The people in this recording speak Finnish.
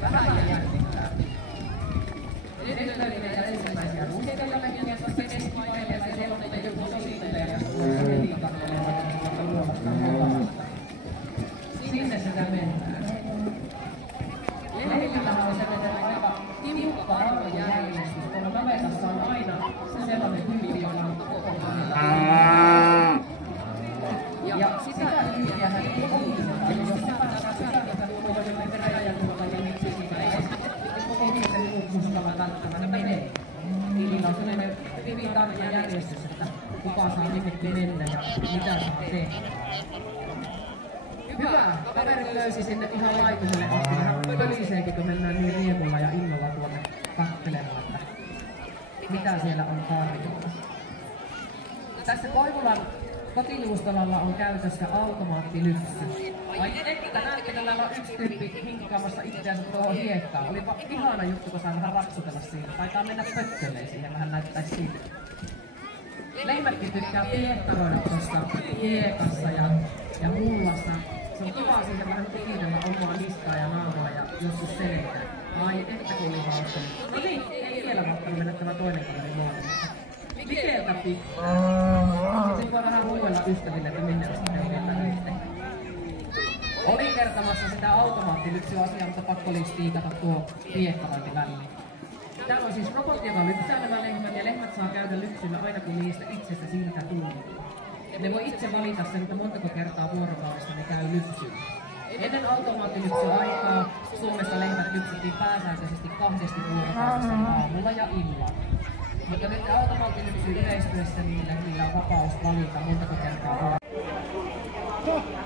vähän jännittää. Nyt löytyy meitä ensimmäisiä ruskeita lehmiä tuossa keskivaiheella ja siellä on meitä joku tositteja ja sinne sitä mennään. Lehmillähän on sellainen aika tiukka arvojärjestys, kun navetassa on aina sellainen tyyppi, joka on kokonaan. Ja sitä tyyppiähän ei kohdisteta, jos päästään sitä huomioon veräjätuolta ja miksi siitä ei koko ihmisen muustalla välttämättä menee. Niillä on sellainen hyvin tarkka järjestys, että kuka saa minnekin mennä ja mitä saa tehdä. Hyvä, kaverit löysi sinne ihan laituselle asti. Ihan pöliseekin, kun mennään niin riemulla ja innolla tuonne katselemaan, että mitä siellä on tarjolla. Tässä Koivulan kotijuustolalla on käytössä automaattilypsy. Ai että näette, tällä on yksi tyyppi hinkkaamassa itseänsä tuohon hiekkaan. Olipa ihana juttu, kun saa vähän raksutella siinä. Taitaa mennä pöttöleen siihen, vähän näyttäisi siltä. Lehmätkin tykkää piekkaroida tuossa hiekassa ja mullassa. Se on kiva siihen vähän tikitellä omaa niskaa ja naamaa ja joskus selkää. Ai että kun oli hauska. No niin, ei vielä mahtanut mennä tämä toinen kaveri maailmassa. Mikeltä pikku. Sitten voi vähän huuella ystäville, että minne asti ne on yhteen. Olin kertomassa sitä automaattilypsyasiaa, mutta pakko olisi tiikata tuo piekkarointi väliin. Täällä on siis robotti, joka lypsää nämä lehmät ja lehmät saa käydä lypsyllä aina kun niistä itsestä siltä tuntuu. Ne voi itse valita sen, että montako kertaa vuorokaudessa ne käy lypsyllä. Ennen automaattilypsyaikaa Suomessa lehmät lypsyttiin pääsääntöisesti 2 vuorokaudessa aamulla ja illalla. Mutta nyt automaattilypsy yleistyessä niillä on vapaus valita montako kertaa vuorokaudessa.